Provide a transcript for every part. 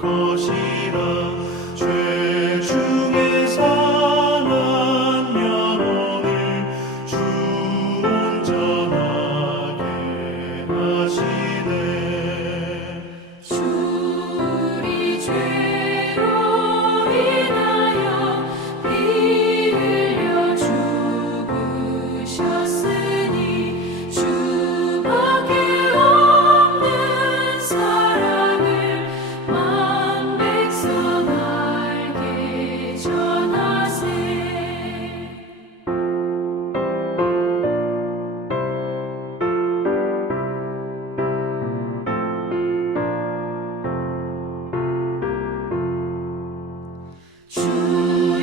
것이라. 죄 중에 상한 영혼을 주 온전하게 하시네. 주 우리 죄로 인하여 피 흘려 죽으셨으니 주밖에 없는 사랑을 만 백성 알게 전하세. 주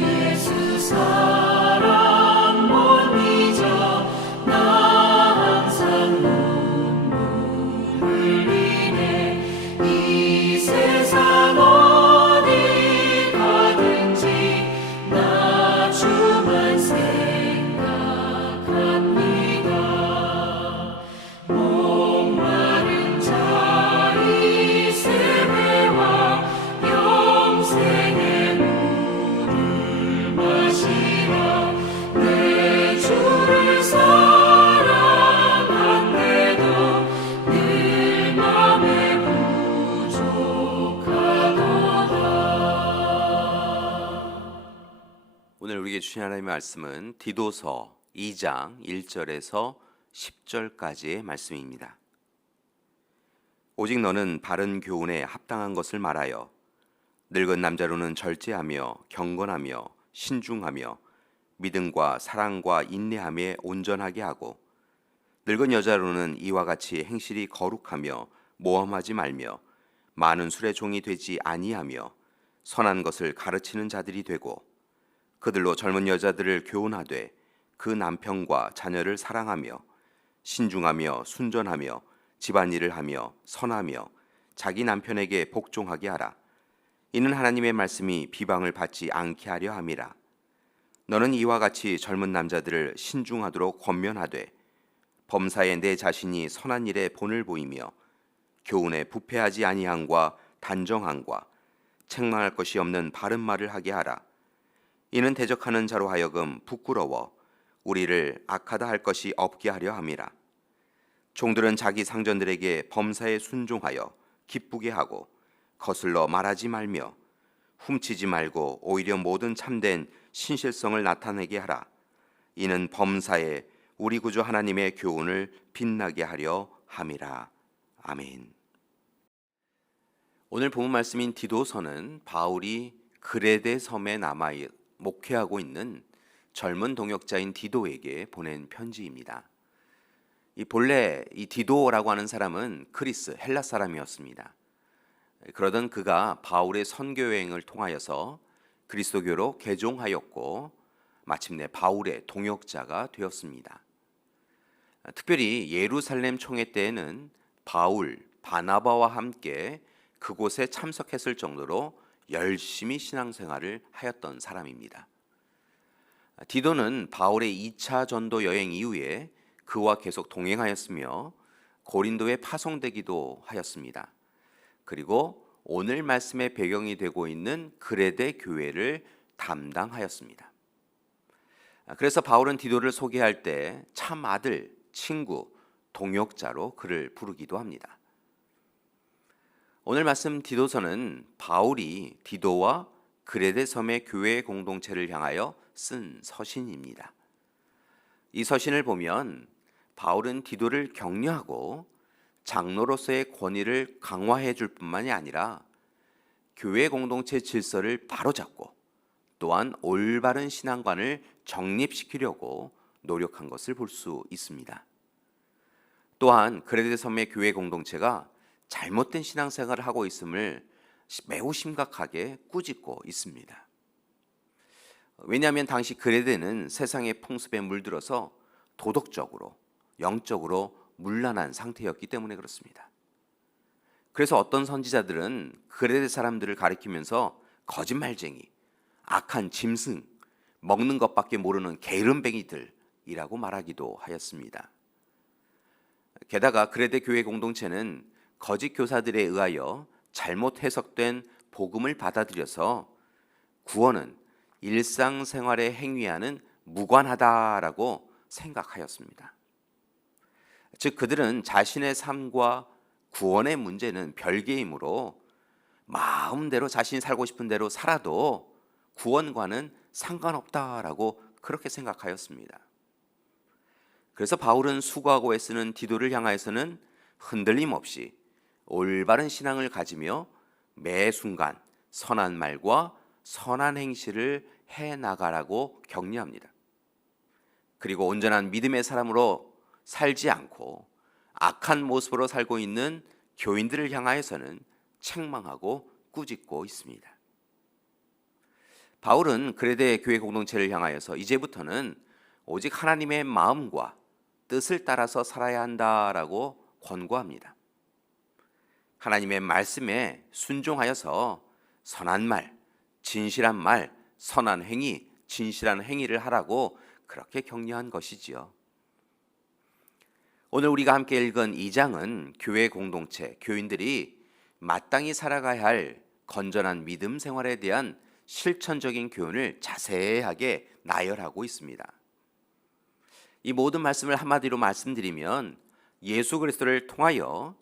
예수 사랑 못 잊어 나 항상 눈물 흘리네. 이 세상 어디 가든지 나 주만 생각합니다. 목마른 자의 세배와 영생의 물을 마시라. 내 주를 사랑한데도 늘 맘에 부족하도다. 오늘 우리에게 주신 하나님의 말씀은 디도서 2장 1절에서 10절까지의 말씀입니다. 오직 너는 바른 교훈에 합당한 것을 말하여 늙은 남자로는 절제하며 경건하며 신중하며 믿음과 사랑과 인내함에 온전하게 하고 늙은 여자로는 이와 같이 행실이 거룩하며 모험하지 말며 많은 술의 종이 되지 아니하며 선한 것을 가르치는 자들이 되고 그들로 젊은 여자들을 교훈하되 그 남편과 자녀를 사랑하며 신중하며 순전하며 집안일을 하며 선하며 자기 남편에게 복종하게 하라. 이는 하나님의 말씀이 비방을 받지 않게 하려 함이라. 너는 이와 같이 젊은 남자들을 신중하도록 권면하되 범사에 내 자신이 선한 일에 본을 보이며 교훈에 부패하지 아니함과 단정함과 책망할 것이 없는 바른 말을 하게 하라. 이는 대적하는 자로 하여금 부끄러워 우리를 악하다 할 것이 없게 하려 함이라. 종들은 자기 상전들에게 범사에 순종하여 기쁘게 하고 거슬러 말하지 말며 훔치지 말고 오히려 모든 참된 신실성을 나타내게 하라. 이는 범사에 우리 구주 하나님의 교훈을 빛나게 하려 함이라. 아멘. 오늘 본문 말씀인 디도서는 바울이 그레데 섬에 남아 목회하고 있는 젊은 동역자인 디도에게 보낸 편지입니다. 본래 이 디도라고 하는 사람은 그리스 헬라 사람이었습니다. 그러던 그가 바울의 선교 여행을 통하여서 그리스도교로 개종하였고 마침내 바울의 동역자가 되었습니다. 특별히 예루살렘 총회 때에는 바울, 바나바와 함께 그곳에 참석했을 정도로 열심히 신앙생활을 하였던 사람입니다. 디도는 바울의 2차 전도 여행 이후에 그와 계속 동행하였으며 고린도에 파송되기도 하였습니다. 그리고 오늘 말씀의 배경이 되고 있는 그레데 교회를 담당하였습니다. 그래서 바울은 디도를 소개할 때 참 아들, 친구, 동역자로 그를 부르기도 합니다. 오늘 말씀 디도서는 바울이 디도와 그레데 섬의 교회 공동체를 향하여 쓴 서신입니다. 이 서신을 보면 바울은 디도를 격려하고 장로로서의 권위를 강화해 줄 뿐만이 아니라 교회 공동체 질서를 바로잡고 또한 올바른 신앙관을 정립시키려고 노력한 것을 볼 수 있습니다. 또한 그레데 섬의 교회 공동체가 잘못된 신앙생활을 하고 있음을 매우 심각하게 꾸짖고 있습니다. 왜냐하면 당시 그레데는 세상의 풍습에 물들어서 도덕적으로, 영적으로 문란한 상태였기 때문에 그렇습니다. 그래서 어떤 선지자들은 그레데 사람들을 가리키면서 거짓말쟁이, 악한 짐승, 먹는 것밖에 모르는 게으름뱅이들이라고 말하기도 하였습니다. 게다가 그레데 교회 공동체는 거짓 교사들에 의하여 잘못 해석된 복음을 받아들여서 구원은 일상생활에 행위하는 무관하다라고 생각하였습니다. 즉 그들은 자신의 삶과 구원의 문제는 별개이므로 마음대로 자신이 살고 싶은 대로 살아도 구원과는 상관없다라고 그렇게 생각하였습니다. 그래서 바울은 수고하고 애쓰는 디도를 향하여서는 흔들림 없이 올바른 신앙을 가지며 매 순간 선한 말과 선한 행실을 해나가라고 격려합니다. 그리고 온전한 믿음의 사람으로 살지 않고 악한 모습으로 살고 있는 교인들을 향하여서는 책망하고 꾸짖고 있습니다. 바울은 그레데 교회 공동체를 향하여서 이제부터는 오직 하나님의 마음과 뜻을 따라서 살아야 한다라고 권고합니다. 하나님의 말씀에 순종하여서 선한 말, 진실한 말, 선한 행위, 진실한 행위를 하라고 그렇게 격려한 것이지요. 오늘 우리가 함께 읽은 2장은 교회 공동체, 교인들이 마땅히 살아가야 할 건전한 믿음 생활에 대한 실천적인 교훈을 자세하게 나열하고 있습니다. 이 모든 말씀을 한마디로 말씀드리면 예수 그리스도를 통하여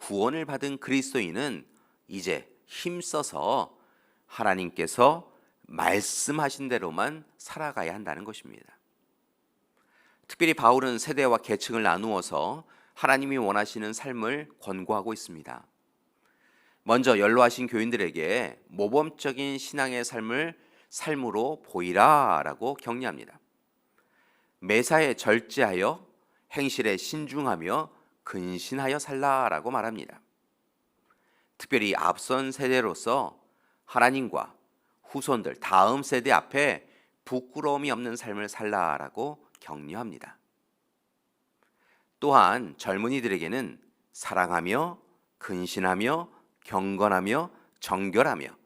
구원을 받은 그리스도인은 이제 힘써서 하나님께서 말씀하신 대로만 살아가야 한다는 것입니다. 특별히 바울은 세대와 계층을 나누어서 하나님이 원하시는 삶을 권고하고 있습니다. 먼저 연로하신 교인들에게 모범적인 신앙의 삶을 삶으로 보이라라고 격려합니다. 매사에 절제하여 행실에 신중하며 근신하여 살라라고 말합니다. 특별히 앞선 세대로서 하나님과 후손들 다음 세대 앞에 부끄러움이 없는 삶을 살라라고 격려합니다. 또한 젊은이들에게는 사랑하며 근신하며 경건하며 정결하며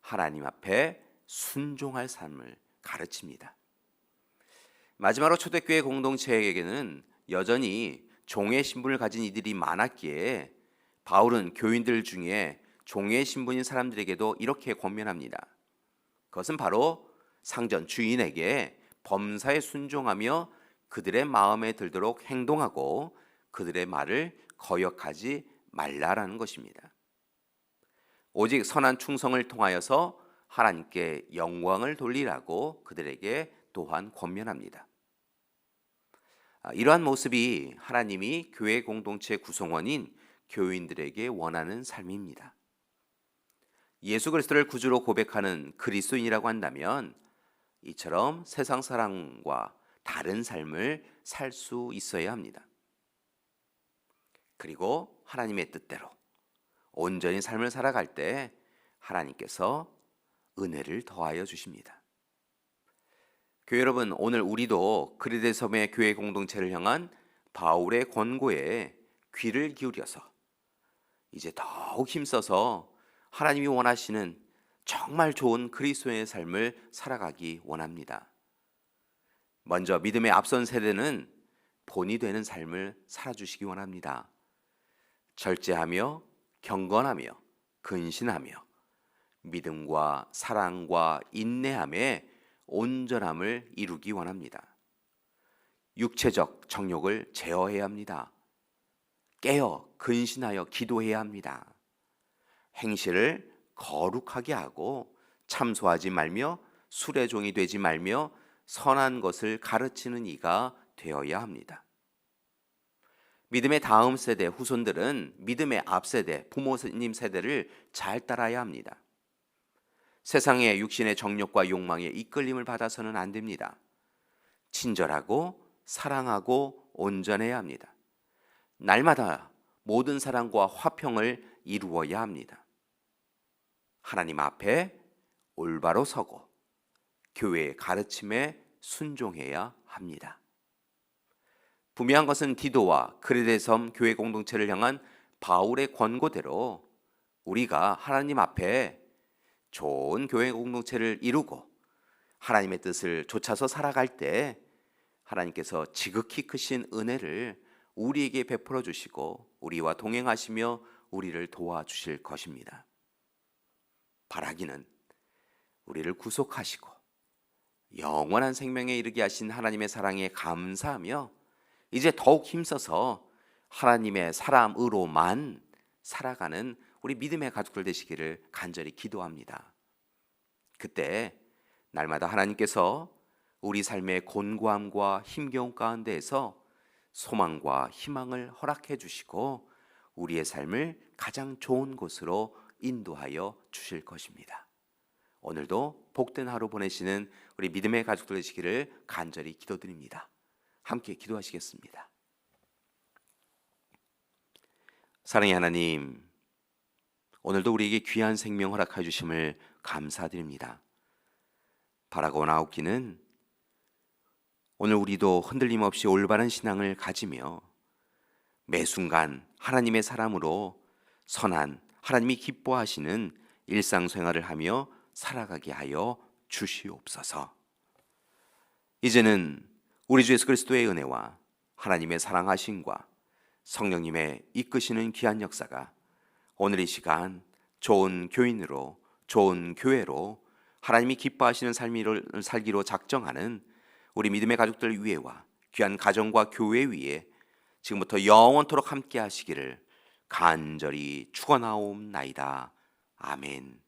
하나님 앞에 순종할 삶을 가르칩니다. 마지막으로 초대교회 공동체에게는 여전히 종의 신분을 가진 이들이 많았기에 바울은 교인들 중에 종의 신분인 사람들에게도 이렇게 권면합니다. 그것은 바로 상전 주인에게 범사에 순종하며 그들의 마음에 들도록 행동하고 그들의 말을 거역하지 말라라는 것입니다. 오직 선한 충성을 통하여서 하나님께 영광을 돌리라고 그들에게 또한 권면합니다. 이러한 모습이 하나님이 교회 공동체 구성원인 교인들에게 원하는 삶입니다. 예수 그리스도를 구주로 고백하는 그리스도인이라고 한다면 이처럼 세상 사람과 다른 삶을 살 수 있어야 합니다. 그리고 하나님의 뜻대로 온전히 삶을 살아갈 때 하나님께서 은혜를 더하여 주십니다. 교회 여러분, 오늘 우리도 그리데 섬의 교회 공동체를 향한 바울의 권고에 귀를 기울여서 이제 더욱 힘써서 하나님이 원하시는 정말 좋은 그리스도의 삶을 살아가기 원합니다. 먼저 믿음의 앞선 세대는 본이 되는 삶을 살아주시기 원합니다. 절제하며 경건하며 근신하며 믿음과 사랑과 인내함에 온전함을 이루기 원합니다. 육체적 정욕을 제어해야 합니다. 깨어 근신하여 기도해야 합니다. 행실을 거룩하게 하고 참소하지 말며 술의 종이 되지 말며 선한 것을 가르치는 이가 되어야 합니다. 믿음의 다음 세대 후손들은 믿음의 앞 세대 부모님 세대를 잘 따라야 합니다. 세상의 육신의 정욕과 욕망에 이끌림을 받아서는 안 됩니다. 친절하고 사랑하고 온전해야 합니다. 날마다 모든 사랑과 화평을 이루어야 합니다. 하나님 앞에 올바로 서고 교회의 가르침에 순종해야 합니다. 분명한 것은 디도와 그레데 섬 교회 공동체를 향한 바울의 권고대로 우리가 하나님 앞에 좋은 교회 공동체를 이루고 하나님의 뜻을 좇아서 살아갈 때 하나님께서 지극히 크신 은혜를 우리에게 베풀어 주시고 우리와 동행하시며 우리를 도와주실 것입니다. 바라기는 우리를 구속하시고 영원한 생명에 이르게 하신 하나님의 사랑에 감사하며 이제 더욱 힘써서 하나님의 사람으로만 살아가는 우리 믿음의 가족들 되시기를 간절히 기도합니다. 그때 날마다 하나님께서 우리 삶의 곤고함과 힘겨움 가운데에서 소망과 희망을 허락해 주시고 우리의 삶을 가장 좋은 곳으로 인도하여 주실 것입니다. 오늘도 복된 하루 보내시는 우리 믿음의 가족들 되시기를 간절히 기도드립니다. 함께 기도하시겠습니다. 사랑의 하나님, 오늘도 우리에게 귀한 생명 허락해 주심을 감사드립니다. 바라고 나옵기는 오늘 우리도 흔들림 없이 올바른 신앙을 가지며 매 순간 하나님의 사람으로 선한 하나님이 기뻐하시는 일상생활을 하며 살아가게 하여 주시옵소서. 이제는 우리 주 예수 그리스도의 은혜와 하나님의 사랑하심과 성령님의 이끄시는 귀한 역사가 오늘 이 시간 좋은 교인으로, 좋은 교회로 하나님이 기뻐하시는 삶을 살기로 작정하는 우리 믿음의 가족들 위에와 귀한 가정과 교회 위에 지금부터 영원토록 함께 하시기를 간절히 축원하옵나이다. 아멘.